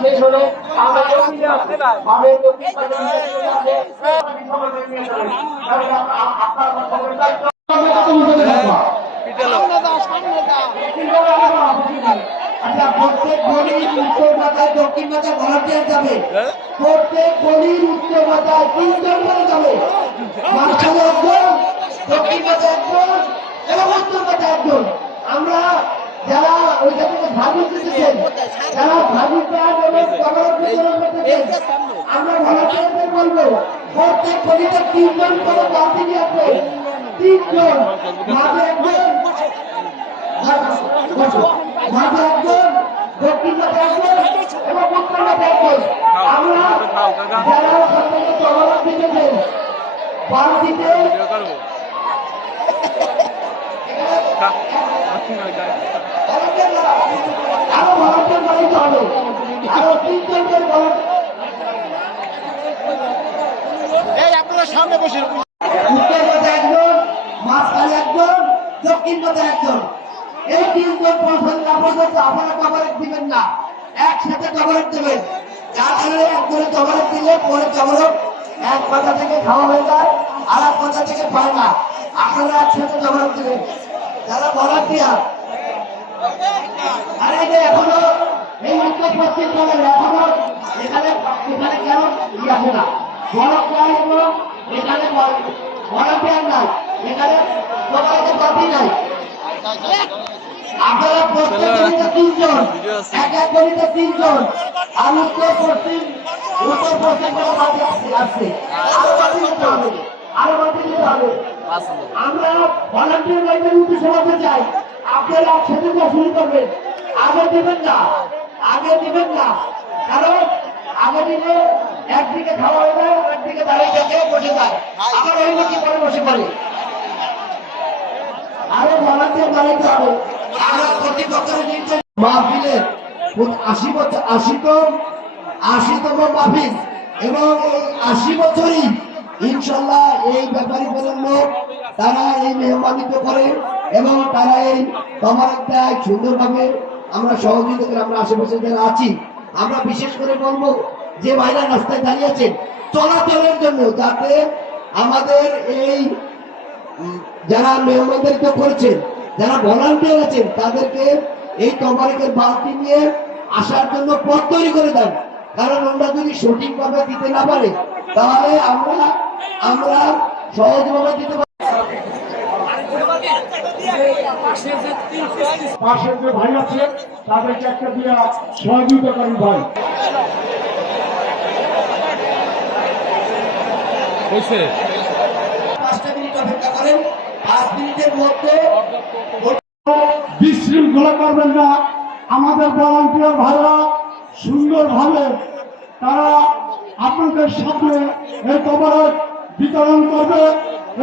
শেষ উত্তর মাথায় দক্ষিণ মাথায় ভলান্টিয়ার যাবে প্রত্যেক গলির উত্তর মাথায় তিনজন করে যাবে দক্ষিণ মাথায় একজন এবং উত্তর মাথায় আমরা আমরা ভলান্টিয়ারদের বলব প্রত্যেক গলিতে তিনজন করে নিয়ে আসবে তিনজন মাঝে একজন মাঝে একজন দক্ষিণ মাঠে একজন এবং উত্তর মাঠে একজন আমরা যারা সরকারকে জবাব দিতেছেন বালতিতে আরও হবে আরও তিনজন করে volunteer- এই আপনারা সামনে বসে উত্তর মাঠে একজন, মাঝখানে একজন, দক্ষিণ মাঠে একজন। এই তিনজন পর্যন্ত না পর্যন্ত আপনারা কভারেজ দিবেন না। একসাথে কভারেজ দেবেন। যার কারণে একজনে কভারেজ দিলে পরে কভারেজ এক মাথা থেকে খাওয়া হয়ে যায়, আর এক মাথা থেকে পায় না। আপনারা একসাথে কভারেজ দেবেন। যারা ভলান্টিয়ার আরে এই যে এখনও এই উত্তর পশ্চিম বঙ্গের এখনও এখানে এখানে কেন? ই আসে না। এখানে ভলান্টিয়ার নাই। এখানে সবাইকে বাতি নাই। আপনারা প্রত্যেক গলিতে তিনজন, এক এক তিনজন। আর উত্তর পশ্চিম উত্তর আসছে আরও আমরা ভলান্টিয়ার লাইনের উদ্দেশ্যে চাই। আপনারা যা শুরু করবেন। আগে দিবেন না। আগে দিবেন না। কারণ আগে দিলে একদিকে খাওয়া যায় একদিকে দাঁড়িয়ে থেকে বসে যায়। আবার ওই লোকই পরে বসে পড়ে। আরও ভলান্টিয়ার বাড়াইতে হবে আমরা নির্দেশ। মাহফিলের আশি বছর আশিতম আশিতম মাহফিল। এবং এই আশি বছরই ইনশাল্লাহ এই ব্যাপারী প্রজন্ম, তারা এই মেহমানিত করে এবং তারা এই তোমার একটা সুন্দরভাবে আমরা সহযোগিতা আমরা আশেপাশে যারা আছি, আমরা বিশেষ করে বলব, যে ভাইরা রাস্তায় দাঁড়িয়েছেন চলাচলের জন্য যাতে আমাদের এই যারা মেহমানদেরকে করেছেন, যারা ভলান্টিয়ার আছেন, তাদেরকে এই তবারিকের বালতি নিয়ে আসার জন্য পথ তৈরি করে দেন। কারণ আমরা যদি সঠিকভাবে দিতে না পারে, তাহলে আমরা আমরা সহজভাবে দিতে পাশের যে ভাই আছে তাদেরকে একটা দিয়া সহযোগিতা করেন ভাই পাঁচটা মিনিট অপেক্ষা করেন পাঁচ মিনিটের মধ্যে বিশৃঙ্খলা করবেন না। আমাদের ভলান্টিয়ার ভাইরা সুন্দরভাবে তারা আপনাদের সামনে এই কবরক বিতরণ করবে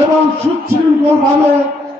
এবং সুশৃঙ্খল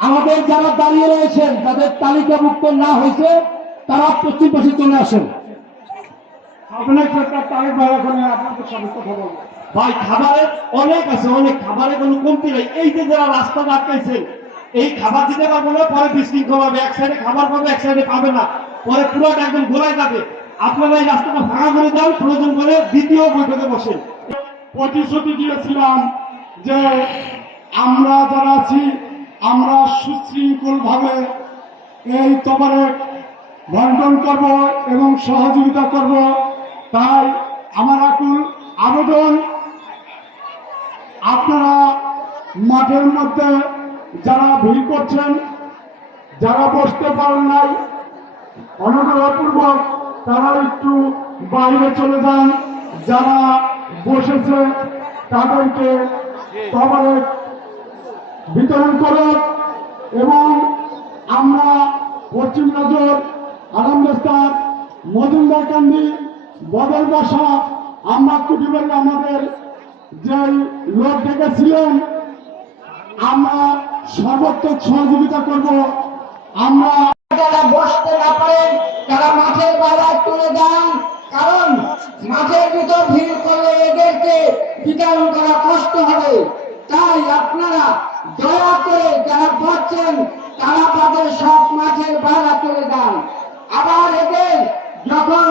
আমাদের যারা দাঁড়িয়ে রয়েছেন যাদের তালিকাভুক্ত না হয়েছে তারা পশ্চিম পাশে চলে আসেন। ভাই খাবারের অনেক আছে অনেক খাবারের কোনো কমতি নেই। এই যে যারা রাস্তা আটকাইছেন এই খাবার দিতে পারব না পরে বিশৃঙ্খল হবে। এক সাইডে খাবার পাবে এক সাইডে পাবে না। পরে পুরোটা একদম গোলায় যাবে। আপনারা এই রাস্তাটা ভাঙা করে দেন প্রয়োজন করে দ্বিতীয় বৈঠকে বসেন। প্রতিশ্রুতি দিয়েছিলাম যে আমরা যারা আছি আমরা সুশৃঙ্খল ভাবে এই তবরে বন্টন করব এবং সহযোগিতা করব। তাই আমার আকুল আবেদন, আপনারা মাঠের মধ্যে যারা ভিড় করছেন, যারা বসতে পারেন নাই, অনুগ্রহপূর্বক তারা একটু বাইরে চলে যান। যারা বসেছে, তাদেরকে সবাই বিতরণ করুন এবং আমরা পশ্চিম নজর আরামদেস্তার মজুমদার কান্দি, বদল বাসা, আমরা কুটিবেন আমাদের যে লোক ডেকেছিলেন আমরা সর্বোত্তম সহযোগিতা করব। আমরা যারা বসতে না পারেন, তারা মাঠের বেলায় তুলে দেন। কারণ মাঠের ভিতর ভিড় করলে এদেরকে বিতরণ করা কষ্ট হবে। তাই আপনারা দয়া করে যারা বসছেন তারা তাদের সব মাঠের বেলা তুলে দেন আবার এদের যখন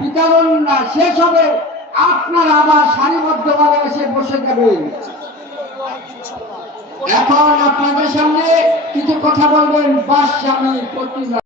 বিতরণ শেষ হবে, আপনারা আবার সারিবদ্ধভাবে এসে বসে যাবেন। এখন আপনাদের সামনে কিছু কথা বলবেন, বাস স্বামী